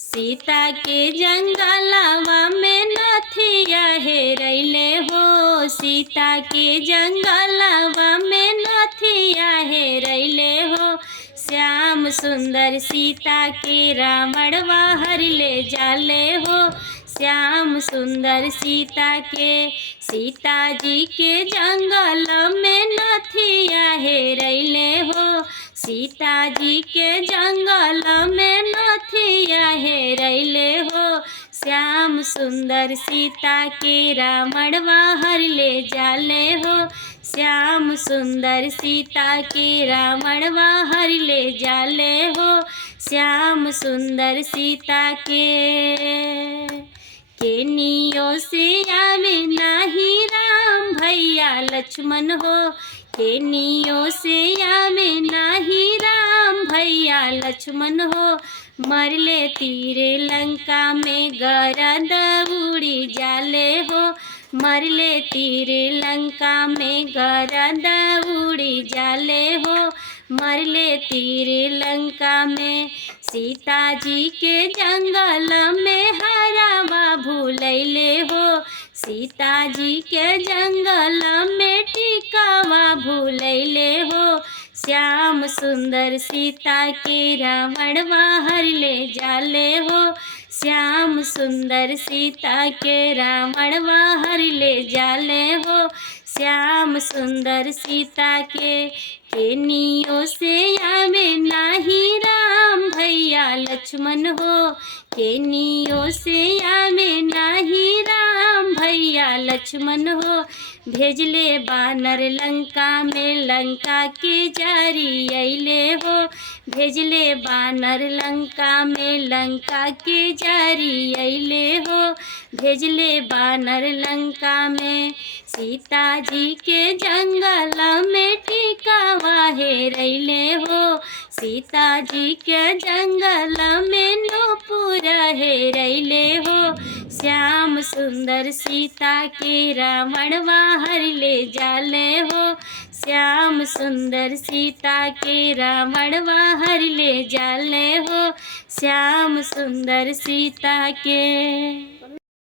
सीता के जंगलवा में नथिया हेरैले हो। सीता के जंगलवा में नथिया हेरैले हो। श्याम सुंदर सीता के रावणवा हर ले जाले हो। श्याम सुंदर सीता के सीता जी के जंगल में नथिया हेरैले हो। सीता जी के जंगल में नथिया हेरैले हो। श्याम सुंदर सीता के रावणवा हर ले जाले हो। श्याम सुंदर सीता के रावणवा हर ले जाले हो। श्याम सुंदर सीता के नियो से आवे नाही राम भैया लक्ष्मण हो। के नियो से आवे नाही राम भैया लक्ष्मण हो। मरले तीरे लंका में गरद उड़ी जाले हो। मरले तीरे लंका में गरद उड़ी जाले हो। मरले तीरे लंका में सीता जी के जंगल में हरावा भूलैले हो। सीता जी के जंगल में टिकावा भूलैले हो। श्याम सुंदर सीता के रावणवा हर ले जाले हो। श्याम सुंदर सीता के रावणवा हर ले जाले हो। श्याम सुंदर सीता के नियो से आवे नाही राम भैया लक्ष्मण हो। के नियो से आवे नाही राम भैया लक्ष्मण हो। भेजले बानर लंका में लंका के जारी अइले हो। भेजले बानर लंका में लंका के जारी अइले हो। भेजले बानर लंका में सीता जी के जंगल में टिकावा हेरैले हो। सीता जी के जंगल में नूपुर हेरैले हो। श्याम सुंदर सीता के रावणवा हर ले जाले हो। श्याम सुंदर सीता के रावणवा हर ले जाले हो। श्याम सुंदर सीता के